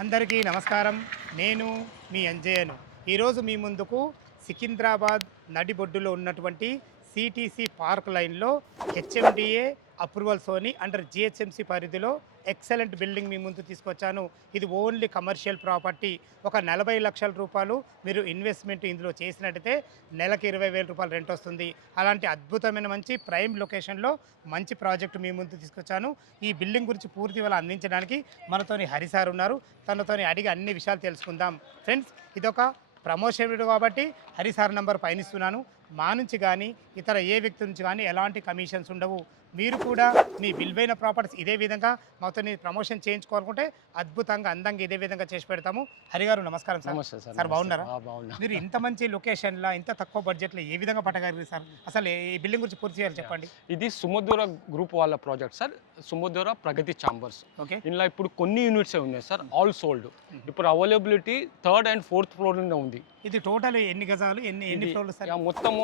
అందరికీ నమస్కారం. నేను మీ అంజయ్యను. ఈరోజు మీ ముందుకు సికింద్రాబాద్ నడిబొడ్డులో ఉన్నటువంటి సిటీసీ పార్క్ లైన్లో హెచ్ఎండిఏ అప్రూవల్స్తోని అండర్ జిహెచ్ఎంసి పరిధిలో ఎక్సలెంట్ బిల్డింగ్ మీ ముందు తీసుకొచ్చాను. ఇది ఓన్లీ కమర్షియల్ ప్రాపర్టీ. ఒక 40 లక్షల రూపాయలు మీరు ఇన్వెస్ట్మెంట్ ఇందులో చేసినట్టయితే నెలకు 20,000 రూపాయలు రెంట్ వస్తుంది. అలాంటి అద్భుతమైన మంచి ప్రైమ్ లొకేషన్లో మంచి ప్రాజెక్టు మీ ముందు తీసుకొచ్చాను. ఈ బిల్డింగ్ గురించి పూర్తి వాళ్ళు అందించడానికి మనతోని హరి సార్ ఉన్నారు. తనతోని అడిగి అన్ని విషయాలు తెలుసుకుందాం. ఫ్రెండ్స్, ఇదొక ప్రమోషన్ వీడియో కాబట్టి హరి సార్ నంబర్ పయనిస్తున్నాను. మా నుంచి కానీ ఇతర ఏ వ్యక్తి నుంచి కానీ ఎలాంటి కమిషన్స్ ఉండవు. మీరు కూడా మీ విలువైన ప్రాపర్టీస్ ఇదే విధంగా మాతో ప్రమోషన్ చేయించుకోవాలనుకుంటే అద్భుతంగా అందంగా ఇదే విధంగా చేసి పెడతాము. హరి గారు నమస్కారం సార్. నమస్తే సార్. సార్ బాగున్నారా? బాగున్నా. మీరు ఇంత మంచి లొకేషన్లో ఇంత తక్కువ బడ్జెట్లో ఏ విధంగా పట్టగలిగారు సార్? అసలు ఈ బిల్డింగ్ గురించి పూర్తి చేయాలి చెప్పండి. ఇది సుమధుర గ్రూప్ వాళ్ళ ప్రాజెక్ట్ సార్. సుమధుర ప్రగతి ఛాంబర్స్. ఓకే. ఇందులో ఇప్పుడు కొన్ని యూనిట్స్ ఉన్నాయి సార్, ఆల్ సోల్డ్. ఇప్పుడు availability 3rd and 4th floor ఉంది. ఇది టోటల్ ఎన్ని గజాలు, ఎన్ని ఫ్లోర్లు సార్? మొత్తము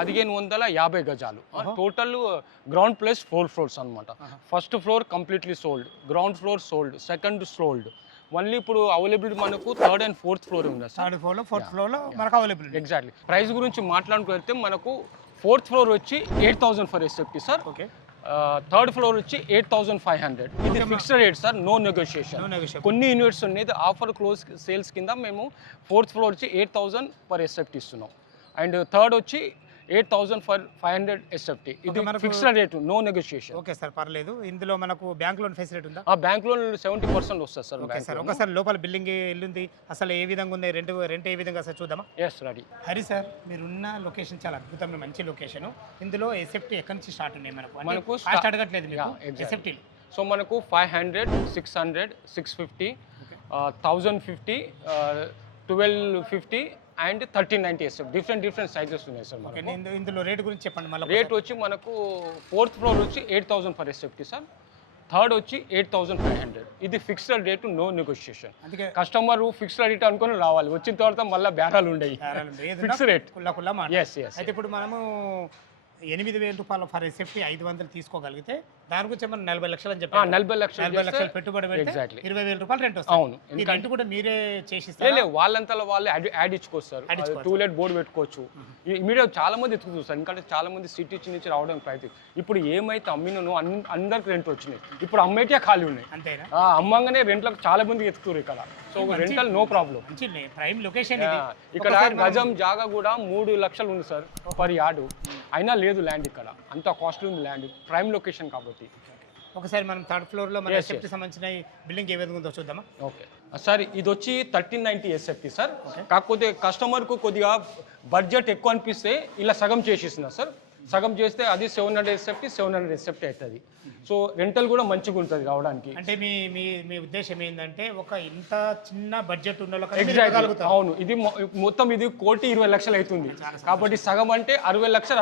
1550 గజాలు. టోటల్ గ్రౌండ్ ప్లస్ 4 ఫ్లోర్స్ అనమాట. First floor completely sold, ground floor sold, second sold. Only ఇప్పుడు అవైలబిలిటీ మనకు 3rd and 4th ఫ్లోర్ ఉంది సార్. 3rd ఫ్లోర్లో 4th ఫ్లోర్లో మనకు అవైలబిలిటీ. ఎగ్జాక్ట్లీ. ప్రైస్ గురించి మాట్లాడుకుంటే మనకు 4th ఫ్లోర్ వచ్చి 8,000 for SFT sir. Okay. 3rd floor వచ్చి 8,500. ఇది fixed rate sir, no negotiation. కొన్ని యూనిట్స్ ఉన్నాయి ఆఫర్ క్లోజ్ సేల్స్ కింద మేము 4th ఫ్లోర్ వచ్చి 8,000 పర్ ఎస్ఎఫ్టీ ఇస్తున్నాం. అండ్ 3rd వచ్చి 8,500 ఎస్ఎఫ్టీ. ఇది fixed rate, no negotiation. Okay sir, పర్లేదు. ఇందులో మనకు బ్యాంక్ లోన్ ఫెసిలిటీ ఉందా? ఆ బ్యాంక్ లోన్ 70% వస్తుంది సార్. ఓకే సార్, ఒకసారి లోపల బిల్డింగ్ ఎల్లుంది, అసలు ఏ విధంగా ఉంది, రెంట్ ఏ విధంగా సార్ చూద్దామా? Yes, ready. హరి సార్, మీరున్న లొకేషన్ చాలా అద్భుతమైన మంచి లొకేషన్. ఇందులో ఎస్ఎఫ్టీ ఎక్కడి నుంచి స్టార్ట్ ఉన్నాయి మనకు కాస్ట్ అడగట్లేదు ఎస్ఎఫ్టీ. సో మనకు 500, 600, 650, 1050, 1250 అండ్ 1390 ఎస్ఎఫ్. డిఫరెంట్ సైజెస్ ఉన్నాయి సార్ మనకు. ఇందులో రేట్ గురించి చెప్పండి మళ్ళీ. రేట్ వచ్చి మనకు 4th ఫ్లోర్ వచ్చి 8,000 పర్ ఎస్ఎఫ్టీ సార్. 3rd వచ్చి 8,500. ఇది fixed rate, no negotiation. Customer fixed rate అనుకుని రావాలి, వచ్చిన తర్వాత మళ్ళీ బేరాలు ఉండయి. Fixed rate. అయితే ఇప్పుడు మనము 8,000 రూపాయలు ఫర్ ఎస్ఎఫ్టీ 500 తీసుకోగలిగితే దాని గురించి మనం 40 లక్షలు అని చెప్పారు. 40 లక్షలు పెట్టుబడి పెడితే 20,000 రూపాయలు రెంట్ వస్తుంది. అవును. రెంట్ కూడా మీరే చేసిస్తారు? లేదు, వాళ్ళంతా వాళ్ళు యాడ్ ఇచ్చుకోస్తారు. టూలెట్ బోర్డు పెట్టుకోవచ్చు. ఇమీడియట్ చాలా మంది ఎత్తుకుతారు, ఎందుకంటే చాలా మంది సిటీ నుంచి రావడానికి ప్రయత్నం. ఇప్పుడు ఏమైతే అమ్మినో అందరికి రెంట్ వచ్చినాయి. ఇప్పుడు అమ్మేటే ఖాళీ ఉన్నాయి. అంతేనా? అమ్మంగానే రెంట్లకు చాలా మంది ఎత్తుకుతారు ఇక్కడ. So rental no problem. Prime location. ఇక్కడ గజం జాగా కూడా 3 లక్షలు ఉంది సార్ పర్ యార్డు. అయినా లేదు ల్యాండ్ ఇక్కడ, అంత కాస్ట్లీ ఉంది ల్యాండ్, ప్రైమ్ లొకేషన్ కాబట్టి. ఒకసారి మనం 3rd ఫ్లోర్లో మన ఎస్ఎఫ్టీ సంబంధించిన బిల్డింగ్ ఏ విధంగా ఉందో చూద్దామా? ఓకే సార్, ఇది వచ్చి 1390 ఎస్ఎఫ్టీ సార్. కాకపోతే కస్టమర్కు కొద్దిగా బడ్జెట్ ఎక్కువ అనిపిస్తే ఇలా సగం చేసేస్తున్నా సార్. సగం చేస్తే అది 700 ఎస్ఎఫ్టీ అవుతుంది. సో రెంటల్ కూడా మంచిగా ఉంటుంది రావడానికి. అంటే మీ ఉద్దేశం ఏంటంటే ఒక ఇంత చిన్న బడ్జెట్ ఉన్న ఎగ్జాక్ట్. అవును, ఇది మొత్తం ఇది 1,20,00,000 అవుతుంది కాబట్టి సగం అంటే 60 లక్షలు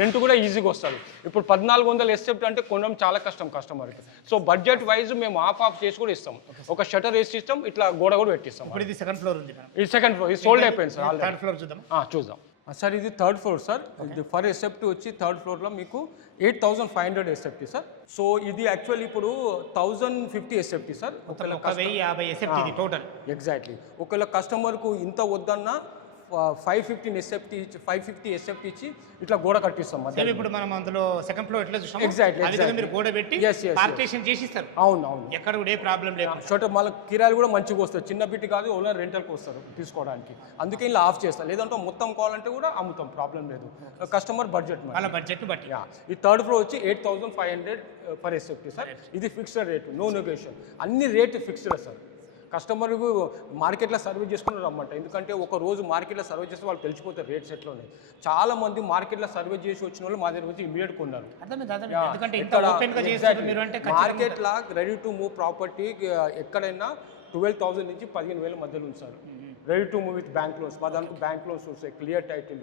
రెంట్ కూడా ఈజీగా వస్తుంది. ఇప్పుడు 1,400 ఎస్ఎఫ్టీ అంటే కొనడం చాలా కష్టం కస్టమర్కి. సో బడ్జెట్ వైజ్ మేము ఆఫ్ చేసి కూడా ఇస్తాం. ఒక షటర్ వేసి ఇస్తాం, ఇట్లా గోడ కూడా పెట్టిస్తాం. ఇప్పుడు ఇది 2nd ఫ్లోర్ ఉంది. ఇది 2nd ఫ్లోర్, ఇది సోల్డ్ అయిపోయింది సార్. 3rd ఫ్లోర్ చూద్దాం సార్. ఇది 3rd ఫ్లోర్ సార్. ఇది ఫర్ ఎస్ఎఫ్టీ వచ్చి 3rd ఫ్లోర్లో మీకు 8,500 ఎస్ఎఫ్టీ సార్. సో ఇది యాక్చువల్లీ ఇప్పుడు 1,050 SFT sir. 1,050 SFT total. Exactly. ఒకవేళ కస్టమర్కు ఇంత వద్దన్నా 550 ఎస్ఎఫ్టీ ఇచ్చి ఇట్లా గోడ కట్టిస్తాం. ఇప్పుడు మనం అందులో 2nd ఫ్లోర్ ఎట్లా చూసాం, ఎగ్జాక్ట్లీ మీరు గోడ పెట్టి పార్టీషన్ చేసి ఇస్తారు. అవును. ఎక్కడ కూడా ఏ ప్రాబ్లం లేదు. చోట మళ్ళీ కిరాయిలు కూడా మంచిగా వస్తారు. చిన్న బిట్టి కాదు, ఓన్లీ రెంటల్కి వస్తారు తీసుకోవడానికి. అందుకే ఇలా ఆఫ్ చేస్తారు. లేదంటే మొత్తం కావాలంటే కూడా అమ్ముతాం, ప్రాబ్లం లేదు. కస్టమర్ బడ్జెట్ వాళ్ళ బడ్జెట్ బట్టి. ఈ 3rd ఫ్లోర్ వచ్చి 8,500 పర్ ఎస్ఎఫ్టీ సార్. ఇది ఫిక్స్డ్ రేటు, నో నెగోషియేషన్. అన్ని రేటు ఫిక్స్డ్ సార్. కస్టమర్కు మార్కెట్లో సర్వే చేసుకుని రమ్మంట. ఎందుకంటే ఒక రోజు మార్కెట్లో సర్వే చేస్తే వాళ్ళు తెలిసిపోతారు రేట్స్ ఎట్లా ఉన్నాయి. చాలా మంది మార్కెట్లో సర్వే చేసి వచ్చిన వాళ్ళు మా దగ్గర వచ్చి ఇమీడియట్ కొన్నారు. మార్కెట్లో రెడీ టు మూవ్ ప్రాపర్టీ ఎక్కడైనా 12,000 నుంచి 15,000 మధ్యలో ఉంది sir. Ready to move with bank loans. మా దానికి బ్యాంక్ లోన్స్ వస్తాయి, క్లియర్ టైటిల్,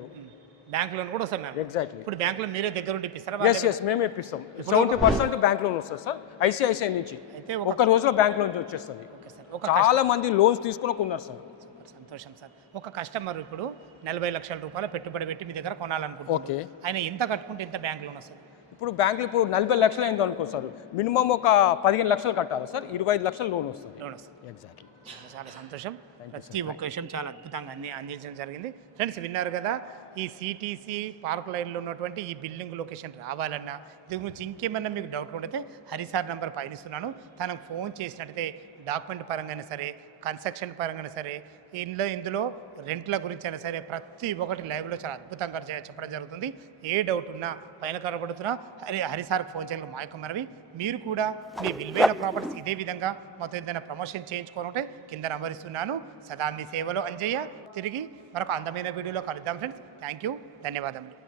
బ్యాంక్ లోన్ కూడా వస్తారు. ఎగ్జాక్ట్లీ. ఇప్పుడు బ్యాంక్ లో మీరే దగ్గర ఉండి ఇప్పిస్తారా? ఎస్, మేము ఇప్పిస్తాం. 70% బ్యాంక్ లోన్ వస్తుంది సార్. ఐసిఐసిఐ నుంచి అయితే ఒక రోజులో బ్యాంక్ లోన్ వచ్చేస్తుంది. చాలా మంది లోన్స్ తీసుకుని కొన్నారు సార్. సంతోషం సార్. ఒక కస్టమర్ ఇప్పుడు 40 లక్షల రూపాయలు పెట్టుబడి పెట్టి మీ దగ్గర కొనాలనుకుంటున్నారు. ఓకే. ఆయన ఎంత కట్టుకుంటే ఎంత బ్యాంక్ లోన్ వస్తుంది? ఇప్పుడు బ్యాంకులు ఇప్పుడు 40 లక్షలు అయింది అనుకో సార్, మినిమం ఒక 15 లక్షలు కట్టాలి సార్, 25 లక్షలు లోన్ వస్తుంది. లోన్ వస్తుంది. ఎగ్జాక్ట్లీ. చాలా సంతోషం. ప్రతి ఒక్క విషయం చాలా అద్భుతంగా అందించడం జరిగింది. ఫ్రెండ్స్ విన్నారు కదా, ఈ సిటీసీ పార్క్ లైన్లో ఉన్నటువంటి ఈ బిల్డింగ్ లొకేషన్ రావాలన్నా దీని గురించి ఇంకేమన్నా మీకు డౌట్ ఉంటే హరిసార్ నెంబర్ పైన ఇస్తున్నాను, తనకు ఫోన్ చేసినట్టయితే డాక్యుమెంట్ పరంగానే సరే, కన్స్ట్రక్షన్ పరంగానే సరే, ఇందులో రెంట్ల గురించి అయినా సరే ప్రతి ఒక్కటి లైవ్లో చాలా అద్భుతంగా చెప్పడం జరుగుతుంది. ఏ డౌట్ ఉన్నా పైన కనబడుతున్నా హరిసార్కి ఫోన్ చేయాలి మా యొక్క మనవి. మీరు కూడా మీ విలువైన ప్రాపర్టీస్ ఇదే విధంగా మొత్తం ఏదైనా ప్రమోషన్ చేయించుకోవాలంటే కింద నంబర్ ఇస్తున్నాను. సదా మీ సేవలో అంజయ్య. తిరిగి మరొక అందమైన వీడియోలో కలుద్దాం ఫ్రెండ్స్. థ్యాంక్ యూ, ధన్యవాదములు.